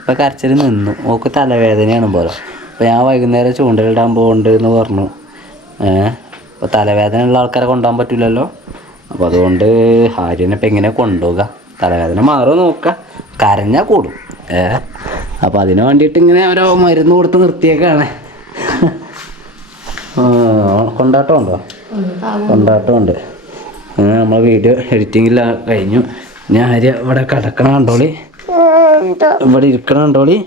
ഇപ്പം കരച്ചിൽ നിന്നു. ഓക്ക് തലവേദനയാണ് പോലെ. അപ്പോൾ ഞാൻ വൈകുന്നേരം ചൂണ്ടലിടാൻ പോകുന്നുണ്ട് എന്ന് പറഞ്ഞു. അപ്പോൾ തലവേദന ഉള്ള ആൾക്കാരെ കൊണ്ടുപോകാൻ പറ്റില്ലല്ലോ. അപ്പോൾ അതുകൊണ്ട് ആര്യനെ ഇപ്പം എങ്ങനെ കൊണ്ടുപോകുക, തലവേദന മാറുമോ നോക്കുക, കരഞ്ഞാൽ കൂടും. അപ്പോൾ അതിന് വേണ്ടിയിട്ട് ഇങ്ങനെ ഓരോ മരുന്ന് കൊടുത്ത് നിർത്തിയേക്കാണ്. കൊണ്ടാട്ടമുണ്ടോ? കൊണ്ടാട്ടമുണ്ട്. നമ്മളെ വീഡിയോ എഡിറ്റിങ്ങിൽ കഴിഞ്ഞു. ഞാൻ ആര്യ ഇവിടെ കിടക്കണ കണ്ടോളി, ഇവിടെ ഇരിക്കണ കണ്ടോളി,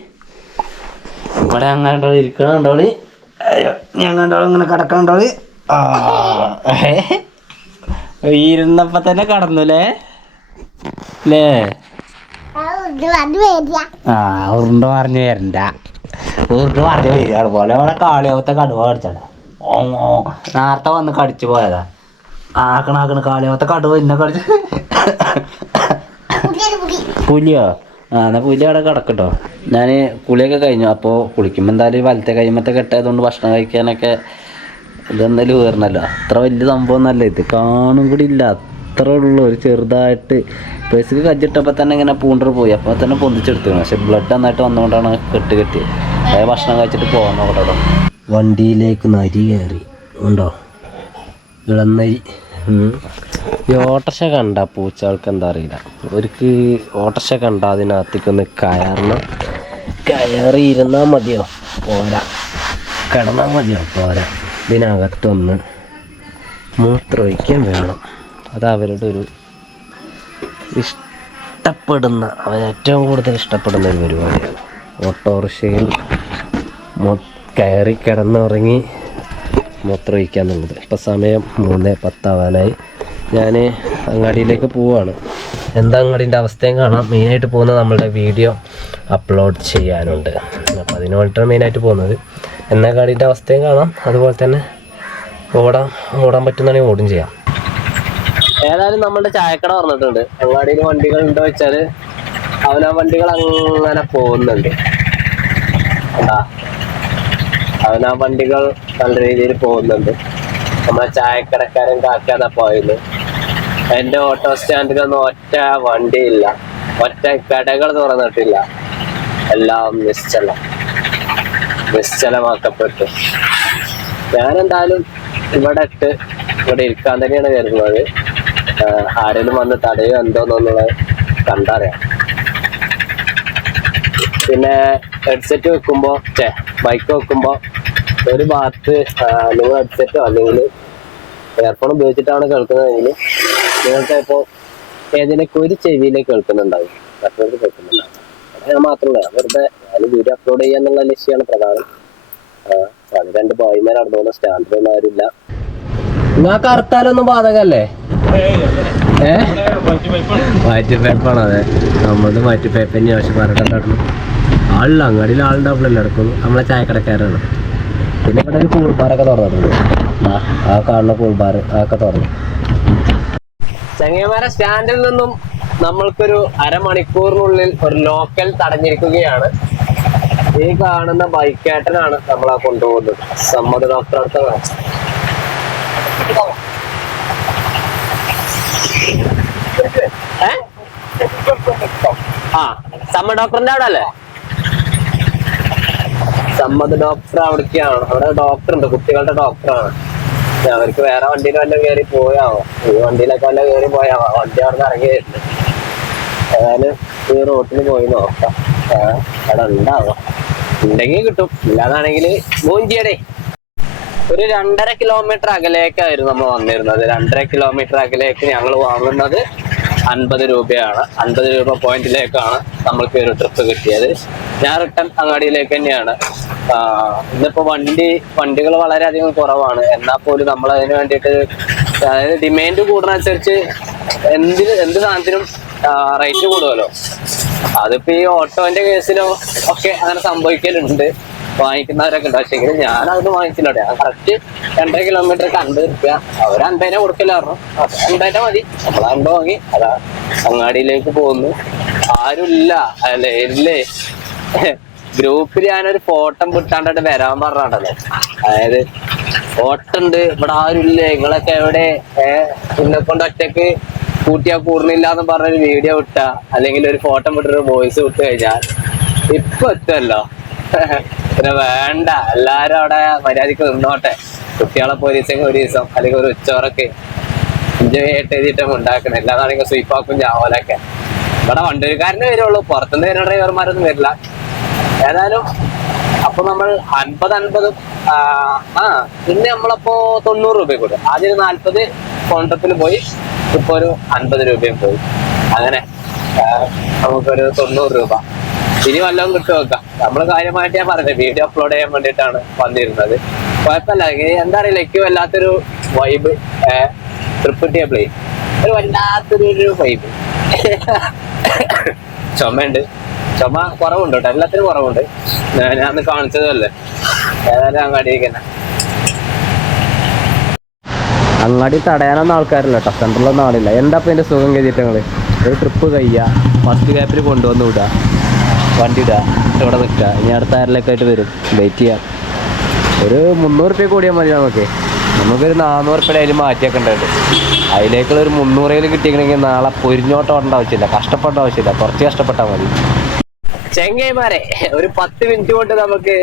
ഇവിടെ അങ്ങനെ ഇരിക്കണ കണ്ടോളി. ഞാൻ കണ്ടോളി ഇങ്ങനെ കിടക്കണ്ടോളി. ഇരുന്നപ്പോ തന്നെ കടന്നുല്ലേ അല്ലേ? ഉരുണ്ട് പറഞ്ഞു വരണ്ട, ഉരുണ്ട് പറഞ്ഞു വരികയാണ് പോലെ. അവിടെ കാളിയാവത്തെ കടുവ കടിച്ചാണ്. നേരത്തെ വന്ന് കടിച്ചു പോയതാ. ആക്കണ കാളിയാവത്തെ കടുവ ഇന്നെ കടിച്ചു. പുലിയോ? എന്നാൽ പുലി അവിടെ കിടക്കട്ടോ. ഞാൻ കുളിയൊക്കെ കഴിഞ്ഞു. അപ്പോൾ കുളിക്കുമ്പോൾ എന്തായാലും വലത്തെ കൈമത്തെ കെട്ടായതുകൊണ്ട് ഭക്ഷണം കഴിക്കാനൊക്കെ ഇതെന്തായാലും കയറണല്ലോ. അത്ര വലിയ സംഭവമൊന്നുമല്ല ഇത്, കാണും കൂടി ഇല്ല, അത്ര ഉള്ളൂ. ഒരു ചെറുതായിട്ട് പേഴ്സിക്ക് കജ്ജിട്ടപ്പോൾ തന്നെ ഇങ്ങനെ പൂണ്ടർ പോയി. അപ്പോൾ തന്നെ പൊന്തിച്ചെടുത്തു. പക്ഷെ ബ്ലഡ് നന്നായിട്ട് വന്നുകൊണ്ടാണ് കെട്ടിയത്. അതായത് ഭക്ഷണം കഴിച്ചിട്ട് പോകാൻ നോക്കട്ടോ. വണ്ടിയിലേക്ക് നരി കയറി ഉണ്ടോ, ഇളന്നരി. ഈ ഓട്ടർഷ കണ്ട പൂച്ചകൾക്ക് എന്താ അറിയില്ല, അവർക്ക് ഓട്ടർഷ കണ്ട അതിനകത്തേക്കൊന്ന് കയറി ഇരുന്നാൽ മതിയോ? പോരാ. കിടന്നാൽ മതിയോ? പോരാ. ഇതിനകത്തൊന്ന് മൂത്രമൊഴിക്കാൻ വേണം. അത് അവരുടെ ഒരു ഇഷ്ടപ്പെടുന്ന, അവരേറ്റവും കൂടുതൽ ഇഷ്ടപ്പെടുന്ന ഒരു പരിപാടിയാണ്. ഓട്ടോറിക്ഷയിൽ കയറി കിടന്നുറങ്ങി മൂത്രമൊഴിക്കുക എന്നുള്ളത്. ഇപ്പം സമയം 3:10 ഞാൻ അങ്ങാടിയിലേക്ക് പോവുകയാണ്. എന്താ അങ്ങാടിൻ്റെ അവസ്ഥയും കാണാം. മെയിനായിട്ട് പോകുന്നത് നമ്മളുടെ വീഡിയോ അപ്ലോഡ് ചെയ്യാനുണ്ട്. അപ്പോൾ അതിന് വേണ്ടിയിട്ടാണ് മെയിനായിട്ട് പോകുന്നത്. എന്നാൽ അങ്ങാടിൻ്റെ അവസ്ഥയും കാണാം. അതുപോലെ തന്നെ ഓടാൻ പറ്റുന്നതാണെങ്കിൽ ഓടും ചെയ്യാം. ഏതായാലും നമ്മളുടെ ചായക്കട പറഞ്ഞിട്ടുണ്ട്. അങ്ങാടിയിൽ വണ്ടികൾ ഉണ്ടോ വെച്ചാൽ അവനാ വണ്ടികൾ അങ്ങനെ പോകുന്നുണ്ട്. അവനാ വണ്ടികൾ നല്ല രീതിയിൽ പോകുന്നുണ്ട്. നമ്മളെ ചായക്കടക്കാരൻ കാക്കാതെ പോയത്. എൻ്റെ ഓട്ടോ സ്റ്റാൻഡിലൊന്നും ഒറ്റ വണ്ടിയില്ല, ഒറ്റ കടകൾ തുറന്നിട്ടില്ല. എല്ലാം നിശ്ചലമാക്കപ്പെട്ടു. ഞാനെന്തായാലും ഇവിടെ ഇരിക്കാൻ തന്നെയാണ് കരുതുന്നത്. ആരെങ്കിലും വന്ന് തടയോ എന്തോന്നുള്ളത് കണ്ടറിയാം. പിന്നെ ഹെഡ്സെറ്റ് വെക്കുമ്പോൾ ബൈക്ക് വെക്കുമ്പോൾ ഒരു ഭാഗത്ത് നിങ്ങൾ ഹെഡ്സെറ്റോ അല്ലെങ്കിൽ എയർഫോൺ ഉപയോഗിച്ചിട്ടാണ് കേൾക്കുന്നതെങ്കിൽ നിങ്ങൾക്ക് ഇപ്പോൾ ഏതിനൊക്കെ ഒരു ചെവിയിലേക്ക് കേൾക്കുന്നുണ്ടാവും, മറ്റൊരു കേൾക്കുന്നുണ്ടാവും. ഞാൻ മാത്രമല്ല, വെറുതെ ഞാൻ വീഡിയോ അപ്ലോഡ് ചെയ്യാന്നുള്ള ലക്ഷ്യമാണ് പ്രധാനം. അത് 2 ബോയ്മാർ നടന്നു സ്റ്റാൻഡിലൊന്നും ആരുമില്ല. നിങ്ങൾക്ക് ഹർത്താലൊന്നും ബാധകല്ലേ? മാറ്റിപ്പേപ്പാണ്. അതെ, നമ്മളത് മാറ്റിപ്പേപ്പ് തന്നെയാണ്. പക്ഷെ പറഞ്ഞിട്ടുണ്ടായിരുന്നു ആളില്ല, അങ്ങാടിയിൽ ആളുണ്ടാവില്ല. ഇടക്കും നമ്മളെ ചായക്കടക്കാരാണ്. പിന്നെ ഇവിടെ ഒരു കൂൾബാറൊക്കെ തുറന്നിട്ടുണ്ട്. ആ കാണുന്ന കൂൾബാർ അതൊക്കെ തുറന്നു. ചെങ്ങൈമാരെ സ്റ്റാൻഡിൽ നിന്നും നമ്മൾക്കൊരു അരമണിക്കൂറിനുള്ളിൽ ഒരു ലോക്കൽ തടഞ്ഞിരിക്കുകയാണ്. ഈ കാണുന്ന ബൈക്കേട്ടനാണ് നമ്മളെ കൊണ്ടുപോകുന്നത്. സമ്മത ഡോക്ടർ അടുത്താണ്. സമ്മ ഡോക്ടറിന്റെ അവിടെ അല്ലേ? സമ്മത് ഡോക്ടർ അവിടേക്കാണ്. അവിടെ ഡോക്ടർ ഉണ്ട്, കുട്ടികളുടെ ഡോക്ടറാണ്. അവർക്ക് വേറെ വണ്ടിയിൽ വല്ലതും കയറി പോയാവോ, ഈ വണ്ടിയിലൊക്കെ വല്ലതും കയറി പോയാവോ. വണ്ടി അവിടെ നിന്ന് ഇറങ്ങി വരുന്നത്. ഏതായാലും ഈ റോട്ടിൽ പോയി നോക്കാം. അവിടെ ഉണ്ടാവോ, ഉണ്ടെങ്കിൽ കിട്ടും, ഇല്ലാതാണെങ്കിൽ മൂഞ്ചിയടേ. ഒരു 2.5 കിലോമീറ്റർ അകലേക്കായിരുന്നു നമ്മൾ വന്നിരുന്നത്. 2.5 കിലോമീറ്റർ അകലേക്ക് ഞങ്ങൾ വാങ്ങുന്നത് 50 രൂപയാണ്. 50 രൂപ പോയിന്റിലേക്കാണ് നമ്മൾക്ക് ഒരു ട്രിപ്പ് കിട്ടിയത്. ഞാൻ റിട്ടേൺ അങ്ങാടിയിലേക്ക് തന്നെയാണ്. ഇന്നിപ്പോ വണ്ടികൾ വളരെയധികം കുറവാണ്. എന്നാൽ പോലും നമ്മൾ അതിന് വേണ്ടിയിട്ട്, അതായത് ഡിമാൻഡ് കൂടുന്നതനുസരിച്ച് എന്ത് സാധനത്തിനും റേറ്റ് കൂടുമല്ലോ. അതിപ്പോ ഈ ഓട്ടോന്റെ കേസിലോ ഒക്കെ അങ്ങനെ സംഭവിക്കലുണ്ട്. വാങ്ങിക്കുന്നവരൊക്കെ ഉണ്ട്. പക്ഷെങ്കിൽ ഞാൻ അതൊന്നും വാങ്ങിച്ചില്ല. ഞാൻ കറക്റ്റ് 2.5 കിലോമീറ്റർക്ക് 50 രൂപ. അവർ 50 കൊടുക്കില്ലായിരുന്നു. 50 മതി. നമ്മൾ 50 വാങ്ങി. അതാ അങ്ങാടിയിലേക്ക് പോകുന്നു. ആരുമില്ല അല്ലേ? ഇല്ലേ, ഗ്രൂപ്പിൽ ഞാനൊരു ഫോട്ടോ വിട്ടാണ്ട് വരാൻ പറഞ്ഞാണ്ടല്ലോ. അതായത് ഫോട്ടോ ഉണ്ട്, ഇവിടെ ആരുമില്ല, നിങ്ങളൊക്കെ എവിടെ, എന്നെ കൊണ്ട് ഒറ്റക്ക് കൂട്ടിയാ കൂടുന്നില്ല എന്ന് പറഞ്ഞൊരു വീഡിയോ വിട്ട, അല്ലെങ്കിൽ ഒരു ഫോട്ടോ വിട്ടൊരു വോയിസ് വിട്ട് കഴിഞ്ഞാൽ ഇപ്പൊ എത്തുമല്ലോ. പിന്നെ വേണ്ട, എല്ലാരും അവിടെ മര്യാദക്ക് നിന്നോട്ടെ. കുട്ടികളെ പോലീസെങ്കിൽ ഒരു ദിവസം അല്ലെങ്കിൽ ഒരു ഉച്ചവറൊക്കെ എൻജോയ് ആയിട്ട് എഴുതിയിട്ടും ഉണ്ടാക്കണം. എല്ലാതാണെങ്കിൽ സ്വീപ്പാക്കും ചാവലൊക്കെ. ഇവിടെ വണ്ടൂരുകാരനെ വരുള്ളൂ, പുറത്തുനിന്ന് വരുന്ന ഡ്രൈവർമാരൊന്നും വരില്ല. ഏതായാലും അപ്പൊ നമ്മൾ 50 പിന്നെ നമ്മളപ്പോ 90 രൂപ കൊടുക്കും. ആദ്യം 40 കോൺട്രക്റ്റിൽ പോയി, ഇപ്പൊ ഒരു 50 രൂപയും പോയി. അങ്ങനെ നമുക്കൊരു 90 രൂപ. ഇനി വല്ലതും കിട്ടും വെക്കാം. നമ്മള് കാര്യമായിട്ട് ഞാൻ പറഞ്ഞത് വീഡിയോ അപ്ലോഡ് ചെയ്യാൻ വേണ്ടിയിട്ടാണ് വന്നിരുന്നത്. കുഴപ്പമില്ല. എന്താ അറിയില്ല, എനിക്ക് വല്ലാത്തൊരു വൈബ്. ട്രിപ്പ് കിട്ടിയപ്പോഴേ ഒരു വല്ലാത്തൊരു വൈബ്. ചുമയുണ്ട്, ചുമ കുറവുണ്ട് കേട്ടോ, എല്ലാത്തിനും കുറവുണ്ട്. ഞാൻ അന്ന് കാണിച്ചതല്ലേ. ഏതായാലും അങ്ങാടിയിരിക്കുന്ന അങ്ങാടി തടയാനൊന്നും ആൾക്കാരില്ല കേട്ടോ, സെൻട്രലൊന്നും ആളില്ല. എന്താ ഇപ്പം എൻ്റെ സുഖം കഴിഞ്ഞിട്ട് ഞങ്ങൾ ഒരു ട്രിപ്പ് കഴിയുക, ഫസ്റ്റ് ക്യാപ്പിൽ കൊണ്ടുവന്ന് വിടുക, വണ്ടി ഇടുക, ഇവിടെ നിൽക്കുക. ഇനി അടുത്ത ആരിലൊക്കെ ആയിട്ട് വരും, വെയിറ്റ് ചെയ്യാം. ഒരു 300 രൂപ കൂടിയാൽ മതി. നമുക്കൊരു 400 രൂപയുടെ അതിൽ മാറ്റിയൊക്കെ ഉണ്ടായിട്ട് അതിലേക്കുള്ള ഒരു 300 കിട്ടിയെങ്കിൽ നാളെ പൊരിഞ്ഞോട്ടം ഓടേണ്ട ആവശ്യമില്ല, കഷ്ടപ്പെടേണ്ട ആവശ്യമില്ല, കുറച്ച് കഷ്ടപ്പെട്ടാൽ മതി. ചെങ്ങൈമാരെ, ഒരു 10 മിനിറ്റ് കൊണ്ട് നമുക്ക്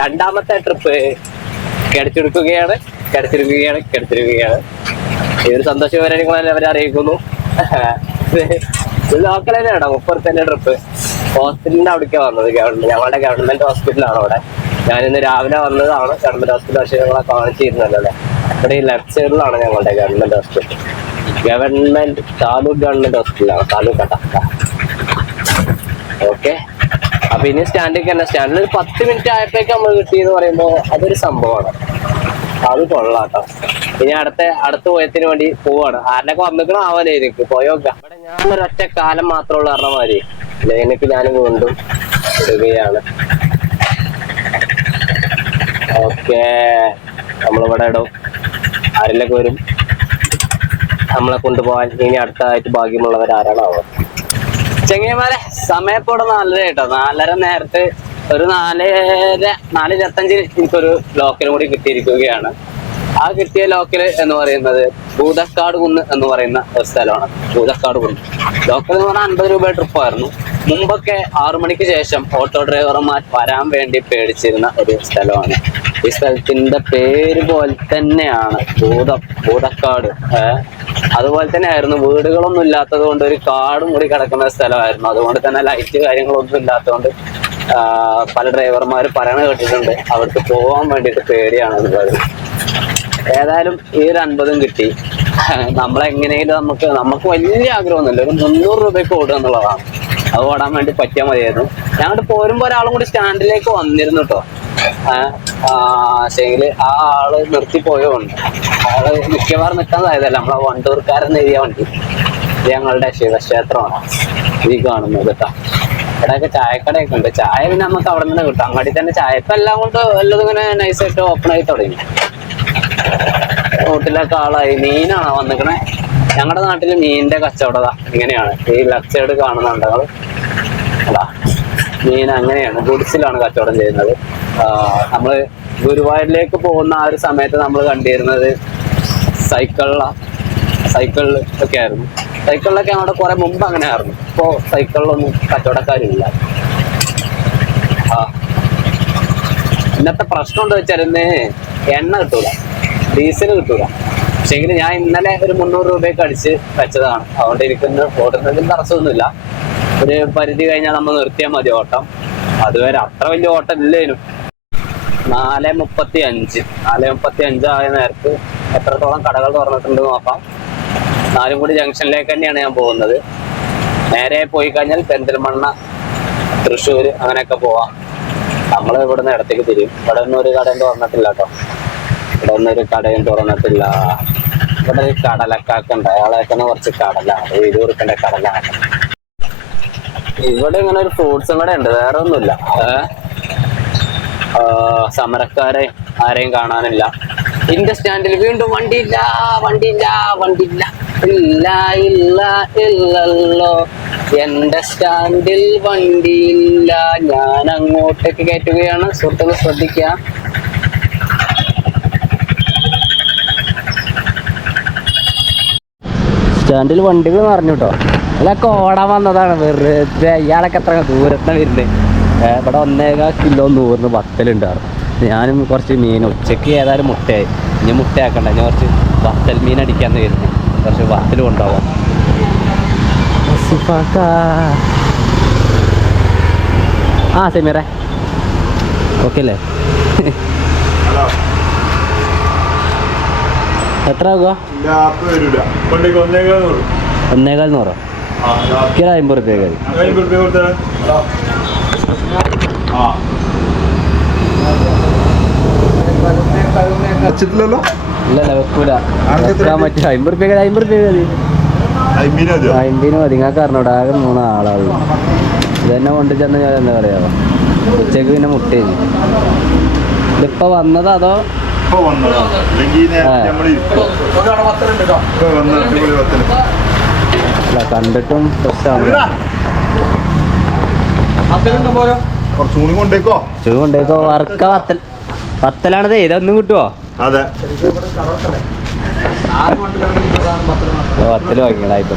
രണ്ടാമത്തെ ട്രിപ്പ് കിടച്ചെടുക്കുകയാണ്. ഈ ഒരു സന്തോഷ വിവരങ്ങൾ അവരെ അറിയിക്കുന്നു. ലോക്കൽ തന്നെയാണോ 30 ട്രിപ്പ്. ഹോസ്പിറ്റലിന്റെ അവിടേക്കാണ് വന്നത്. ഞങ്ങളുടെ ഗവൺമെന്റ് ഹോസ്പിറ്റലാണ് അവിടെ. ഞാനിന്ന് രാവിലെ വന്നതാണ് ഗവൺമെന്റ് ഹോസ്പിറ്റൽ. പക്ഷേ ഞങ്ങളെ കാണിച്ചിരുന്നല്ലേ, ഇവിടെ ഈ ലെഫ്റ്റ് സൈഡിലാണ് ഞങ്ങളുടെ ഗവൺമെന്റ് ഹോസ്പിറ്റൽ. താലൂക്ക് ഗവൺമെന്റ് ഹോസ്പിറ്റലാണ്, താലൂക്ക് അട്ട. ഓക്കെ, അപ്പൊ ഇനി സ്റ്റാൻഡിൽ ഒരു 10 മിനിറ്റ് ആയപ്പോഴേക്ക് നമ്മൾ കിട്ടിയെന്ന് പറയുമ്പോൾ അതൊരു സംഭവമാണ്. അത് കൊള്ളാട്ടോ. ഇനി അടുത്ത പോയത്തിന് വേണ്ടി പോവാണ്. ആരിനൊക്കെ വന്നിക്കണോ ആവാനേ എനിക്ക് പോയോക്കാം. ഇവിടെ ഞാനൊരൊറ്റ കാലം മാത്രമേ ഉള്ളൂ പറഞ്ഞ മാതിരി എനിക്ക് ഞാൻ വീണ്ടും ഇടുകയാണ്. ഓക്കെ, നമ്മളിവിടെ ഇടും. ആരിലൊക്കെ വരും നമ്മളെ കൊണ്ടുപോകാൻ. ഇനി അടുത്തതായിട്ട് ഭാഗ്യമുള്ളവർ ആരാണാവോ. ചെങ്ങന്മാരെ സമയപ്പോടെ 4:30 കേട്ടോ. 4:30 നേരത്ത് ഒരു 4:25 എനിക്കൊരു ലോക്കലും കൂടി കിട്ടിയിരിക്കുകയാണ്. ആ കിട്ടിയ ലോക്കൽ എന്ന് പറയുന്നത് ഭൂതക്കാട് കുന്ന് എന്ന് പറയുന്ന ഒരു സ്ഥലമാണ്. ഭൂതക്കാട് കുന്ന് ലോക്കൽ എന്ന് പറഞ്ഞാൽ 50 രൂപ ട്രിപ്പായിരുന്നു. മുമ്പൊക്കെ 6 മണിക്ക് ശേഷം ഓട്ടോ ഡ്രൈവർമാർ വരാൻ വേണ്ടി പേടിച്ചിരുന്ന ഒരു സ്ഥലമാണ്. ഈ സ്ഥലത്തിന്റെ പേര് പോലെ തന്നെയാണ് ഭൂതക്കാട്. അതുപോലെ തന്നെ ആയിരുന്നു. വീടുകളൊന്നും ഇല്ലാത്തത് കൊണ്ട് ഒരു കാടും കൂടി കിടക്കുന്ന സ്ഥലമായിരുന്നു. അതുകൊണ്ട് തന്നെ ലൈറ്റ് കാര്യങ്ങളൊന്നും ഇല്ലാത്തതുകൊണ്ട് പല ഡ്രൈവർമാർ പറയണ കേട്ടിട്ടുണ്ട് അവർക്ക് പോകാൻ വേണ്ടിയിട്ട് പേടിയാണ് എന്നുള്ളത്. ഏതായാലും ഈ ഒരു 50 കിട്ടി. നമ്മളെങ്ങനെയും നമുക്ക് വലിയ ആഗ്രഹമൊന്നുമില്ല, ഒരു 300 രൂപയ്ക്ക് ഓടുക എന്നുള്ളതാണ്. അത് ഓടാൻ വേണ്ടി പറ്റിയാൽ മതിയായിരുന്നു. ഞങ്ങോട്ട് പോരുമ്പോൾ ഒരാളും കൂടി സ്റ്റാൻഡിലേക്ക് വന്നിരുന്നു കേട്ടോ. പക്ഷേങ്കില് ആ ആള് നിർത്തിപ്പോയോണ്ട് ആള് മിക്കവാറും നിൽക്കാതായതല്ല. നമ്മളെ വണ്ടൂർക്കാരെന്ന് എഴുതിയ വണ്ടി. ഇത് ഞങ്ങളുടെ ശിവക്ഷേത്രമാണ് ഈ കാണുന്നത് കേട്ടോ. ഇവിടെയൊക്കെ ചായക്കടയൊക്കെ ഉണ്ട്. ചായ പിന്നെ നമുക്ക് അവിടെ നിന്ന് കിട്ടും. അങ്ങാടി തന്നെ ചായ ഇപ്പം എല്ലാം കൊണ്ട് വല്ലതും ഇങ്ങനെ നൈസായിട്ട് ഓപ്പൺ ആയി തുടങ്ങി. റോട്ടിലൊക്കെ ആളായി. മീനാണോ വന്നിക്കണേ? ഞങ്ങളുടെ നാട്ടില് മീനിന്റെ കച്ചവടത ഇങ്ങനെയാണ്. ഈ ലെഫ്റ്റ് സൈഡ് കാണുന്നുണ്ട് അതാ മീൻ അങ്ങനെയാണ്. ഗുഡ്സിലാണ് കച്ചവടം ചെയ്യുന്നത്. നമ്മള് ഗുരുവായൂരിലേക്ക് പോകുന്ന ആ ഒരു സമയത്ത് നമ്മൾ കണ്ടിരുന്നത് സൈക്കിളിൽ ഒക്കെ ആയിരുന്നു. സൈക്കിളിലൊക്കെ അവിടെ കുറെ മുമ്പ് അങ്ങനെ ആയിരുന്നു. ഇപ്പോ സൈക്കിളിലൊന്നും കച്ചവടക്കാരില്ല. ഇന്നത്തെ പ്രശ്നം എന്താ വെച്ചാൽ എണ്ണ കിട്ടൂല, ഡീസൽ കിട്ടൂല. പക്ഷെങ്കിൽ ഞാൻ ഇന്നലെ ഒരു 300 രൂപയ്ക്ക് അടിച്ച് വെച്ചതാണ്. അതുകൊണ്ട് എനിക്കൊന്ന് ഓടുന്നതിൽ തടസ്സമൊന്നുമില്ല. ഒരു പരിധി കഴിഞ്ഞാൽ നമ്മൾ നിർത്തിയാൽ മതി ഓട്ടം. അതുവരെ അത്ര വലിയ ഓട്ടം ഇല്ലേനും. 4:35 ആയ നേരത്ത് എത്രത്തോളം കടകൾ തുറന്നിട്ടുണ്ട് നോക്കാം. 4 കൂടി ജംഗ്ഷനിലേക്ക് തന്നെയാണ് ഞാൻ പോകുന്നത്. നേരെ പോയി കഴിഞ്ഞാൽ പെരിന്തൽമണ്ണ, തൃശ്ശൂർ അങ്ങനെയൊക്കെ പോവാം. നമ്മൾ ഇവിടുന്ന് ഇടത്തേക്ക് തിരിയും. ഇവിടെ ഒന്നും ഒരു കടയും തുറന്നിട്ടില്ല കേട്ടോ. ഇവിടെ ഒന്നും ഒരു കടയും തുറന്നിട്ടില്ല. ഇവിടെ ഒരു കടലക്കാക്കുണ്ട്. അയാളേക്കുന്ന കുറച്ച് കടലാണ്, 20 കൊടുക്കേണ്ട കടലാണ്. ഇവിടെ ഇങ്ങനെ ഒരു ഫ്രൂട്ട്സും കൂടെ ഉണ്ട്, വേറെ ഒന്നുമില്ല. സമരക്കാരെ ആരെയും കാണാനില്ല. ഇന്റെ സ്റ്റാൻഡിൽ വീണ്ടും വണ്ടിയില്ല. ഇല്ലല്ലോ, എന്റെ സ്റ്റാൻഡിൽ വണ്ടിയില്ല. ഞാൻ അങ്ങോട്ടേക്ക് കയറ്റുകയാണ്. സുഹൃത്തുക്കൾ ശ്രദ്ധിക്കുക. സ്റ്റാൻഡിൽ വണ്ടികൾ നിറഞ്ഞു കേട്ടോ. അതൊക്കെ ഓടാൻ വന്നതാണ് വെറുതെ. ഇയാളൊക്കെ എത്ര ദൂരത്താണ് വരുന്നത്. ഇവിടെ 1.25 കിലോ നൂറിന് വത്തലുണ്ടായിരുന്നു. ഞാനും കുറച്ച് മീൻ ഉച്ചയ്ക്ക് ഏതായാലും മുട്ടയായി. ഇനി മുട്ടയാക്കണ്ട, ഞാൻ കുറച്ച് വത്തൽ മീൻ അടിക്കാന്ന് കരുതി. കുറച്ച് വത്തൽ കൊണ്ടുപോകാം. സെമീറേ ഓക്കെ അല്ലേ? എത്ര ആകുക? 1.25 കിലോ 50 റുപ്യക്ക്. ഇല്ലല്ലോ, വെക്കൂല. വെക്കാൻ പറ്റില്ല. 50 റുപ്യക്ക് 50 റുപ്യക്ക് മതി. 50 മതി. നിങ്ങൾക്ക് അറിഞ്ഞൂടെ? ആകെ 3 ആളാവുള്ളൂ. ഇതെന്നെ കൊണ്ടു ചെന്ന് ഞാൻ എന്താ പറയാ, ഉച്ചക്ക് പിന്നെ മുട്ടേന്. ഇതിപ്പോ വന്നത് അതോ അല്ല? കണ്ടിട്ടും പ്രശ്നമാണ്. കൊണ്ടേക്കോ. വറുക്ക വത്തലാണത്. ഇതൊന്നും കിട്ടുവോ? അതെ, വത്തല് വാങ്ങിയതായിട്ട്.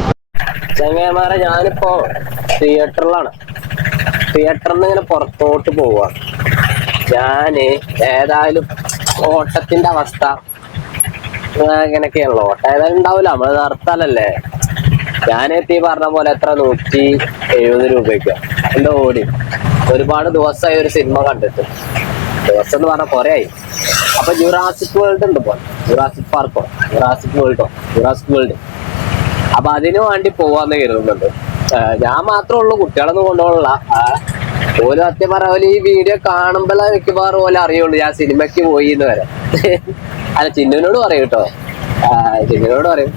ചങ്ങന്മാരെ ഞാനിപ്പോ തിയേറ്ററിലാണ്. തിയേറ്ററിൽ നിന്ന് ഇങ്ങനെ പുറത്തോട്ട് പോവാ. ഞാന് ഏതായാലും ഓട്ടത്തിന്റെ അവസ്ഥ ഇങ്ങനെയൊക്കെയാണല്ലോ. ഓട്ടം ഏതായാലും ഉണ്ടാവില്ല, നമ്മള് നിർത്താലല്ലേ. ഞാനെത്തി പറഞ്ഞ പോലെ എത്ര 170 രൂപയ്ക്ക് എന്റെ ഓടി. ഒരുപാട് ദിവസമായി ഒരു സിനിമ കണ്ടിട്ട്. ദിവസം എന്ന് പറഞ്ഞാൽ കുറെ ആയി. അപ്പൊ ജുറാസിക് വേൾഡ് ഉണ്ട്. ജുറാസിക് പാർക്കോ ജുറാസിക് വേൾഡ്. അപ്പൊ അതിനു വേണ്ടി പോവാന്ന് കരുതുന്നുണ്ട്. ഞാൻ മാത്രമേ ഉള്ളൂ, കുട്ടികളൊന്നും കൊണ്ടുപോകണില്ല. ഓരോ സത്യം പറഞ്ഞ പോലെ ഈ വീഡിയോ കാണുമ്പോഴേ മിക്കവാറും പോലെ അറിയുള്ളൂ ഞാൻ സിനിമയ്ക്ക് പോയി എന്ന് വരെ. അല്ല ചിന്നുവിനോട് പറയും കേട്ടോ, ചിന്നുവിനോട് പറയും.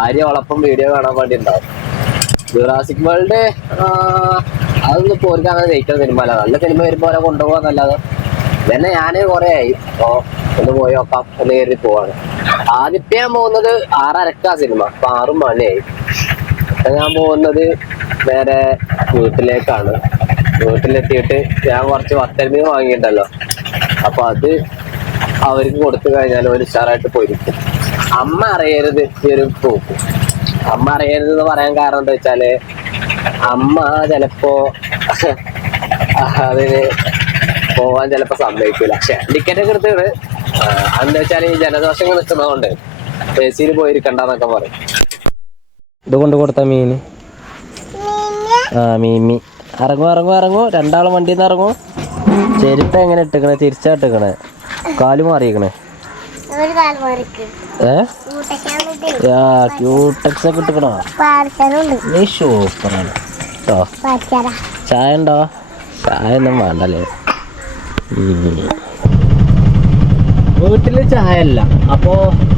ആര്യ ഓളപ്പം വീഡിയോ കാണാൻ വേണ്ടി ഉണ്ടാവും. ജുറാസിക് വേൾഡ് അതൊന്നും പോർക്ക് അങ്ങനെ ജയിക്കുന്ന സിനിമ അല്ല. നല്ല സിനിമ വരുമ്പോൾ അവരെ കൊണ്ടുപോകാന്നല്ലാതെ പിന്നെ ഞാൻ കുറെ ആയി അപ്പൊ ഒന്ന് പോയി നോക്കാം എന്ന് കയറി പോവാണ്. ആദ്യത്തെ ഞാൻ പോകുന്നത് 6:30 സിനിമ, അപ്പൊ 6 മണിയായി. അപ്പൊ ഞാൻ പോകുന്നത് നേരെ വീട്ടിലേക്കാണ്. വീട്ടിലെത്തിയിട്ട് ഞാൻ കുറച്ച് വത്തൽമീൻ വാങ്ങിയിട്ടുണ്ടല്ലോ, അപ്പൊ അത് അവർക്ക് കൊടുത്തു കഴിഞ്ഞാൽ ഒരു ഉഷാറായിട്ട് പോയിരിക്കും. അമ്മ അറിയരുത് ഈ ഒരു പോക്ക്. അമ്മ അറിയരുത് എന്ന് പറയാൻ കാരണം എന്താ വെച്ചാല് അമ്മ ചിലപ്പോ അതിന് പോവാൻ ചിലപ്പോ സമ്മതിക്കൂല. പക്ഷെ ടിക്കറ്റ് ഒക്കെ എടുത്തിട്ട് എന്താ വെച്ചാൽ ഈ ജലദോഷങ്ങൾ നിൽക്കുന്നതുകൊണ്ട് AC പോയിരിക്കണ്ടെന്നൊക്കെ പറയും. ഇത് കൊണ്ട് കൊടുത്ത മീന് മീമി ഇറങ്ങൂ. രണ്ടാളും വണ്ടിയിൽ നിന്ന് ഇറങ്ങൂ. ചെരുപ്പ് എങ്ങനെ ഇട്ടിക്കണേ? തിരിച്ചാ ഇട്ടിക്കണേ? കാല് മാറിയിക്കണേ? ക്യൂടെക്സ് ഒക്കെ ഇട്ടിക്കണോ? നീ സൂപ്പറാണ് കേട്ടോ. ചായ ഉണ്ടോ? ചായ ഒന്നും വേണ്ടല്ലേ. വീട്ടില് ചായ അല്ല, അപ്പോ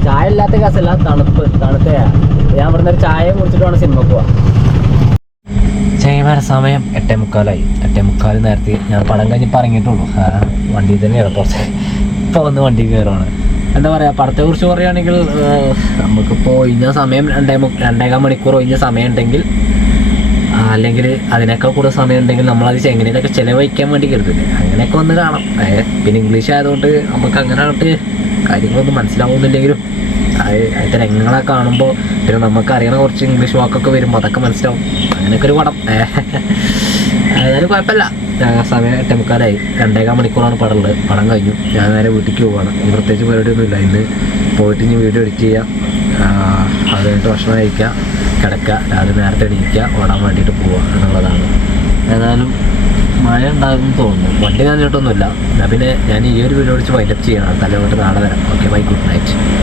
ചായ ഇല്ലാത്ത കേസല്ല, തണുത്തയാ. ഞാൻ ഇവിടുന്ന് ഒരു ചായ കുടിച്ചിട്ട് വേണം സിനിമ പോവാ. ചെയ്യുമ്പോൾ സമയം 8:45. 8:45 നേരത്തെ ഞാൻ പടം കഴിഞ്ഞിപ്പോൾ ഇറങ്ങിയിട്ടുള്ളൂ. വണ്ടി തന്നെയാണ് കുറച്ച്. ഇപ്പോൾ വന്ന് വണ്ടി കയറുവാണ്. എന്താ പറയുക, പടത്തെ കുറിച്ച് പറയുകയാണെങ്കിൽ നമുക്കിപ്പോൾ ഒഴിഞ്ഞ സമയം 2.25 മണിക്കൂർ ഒഴിഞ്ഞ സമയം ഉണ്ടെങ്കിൽ, അല്ലെങ്കിൽ അതിനേക്കാൾ കൂടുതൽ സമയം ഉണ്ടെങ്കിൽ നമ്മളത് എങ്ങനെയൊക്കെ ചിലവഴിക്കാൻ വേണ്ടി കരുതില്ലേ, അങ്ങനെയൊക്കെ വന്ന് കാണാം. പിന്നെ ഇംഗ്ലീഷ് ആയതുകൊണ്ട് നമുക്ക് അങ്ങനെ കാര്യങ്ങളൊന്നും മനസ്സിലാവുന്നില്ലെങ്കിലും അതിൻ്റെ രംഗങ്ങളൊക്കെ കാണുമ്പോൾ പിന്നെ നമുക്ക് അറിയണ കുറച്ച് ഇംഗ്ലീഷ് വാക്കൊക്കെ വരുമ്പോൾ അതൊക്കെ മനസ്സിലാവും. അങ്ങനെയൊക്കെ ഒരു പടം. ഏതായാലും കുഴപ്പമില്ല. സമയം 8:45. 2.25 മണിക്കൂറാണ് പടം ഉള്ളത്. പടം കഴിഞ്ഞു. ഞാൻ നേരെ വീട്ടിലേക്ക് പോവുകയാണ്. ഇനി പ്രത്യേകിച്ച് പരിപാടിയൊന്നുമില്ല. ഇന്ന് പോയിട്ട് ഇനി വീഡിയോ എഡിറ്റ് ചെയ്യുക, അത് കഴിഞ്ഞിട്ട് ഭക്ഷണം കഴിക്കുക, കിടക്കുക, രാവിലെ നേരത്തെ എണീക്കുക, ഓടാൻ വേണ്ടിയിട്ട് പോവുക എന്നുള്ളതാണ്. ഏതായാലും മഴ ഉണ്ടാകുമെന്ന് തോന്നുന്നു. വണ്ടി നനഞ്ഞിട്ടൊന്നുമില്ല. എന്നാൽ പിന്നെ ഞാൻ ഈ ഒരു വീഡിയോ വിളിച്ച് വൈൻഡപ്പ് ചെയ്യണം. തലേ തൊട്ട് നാളെ വരാം. Okay, bye, good night.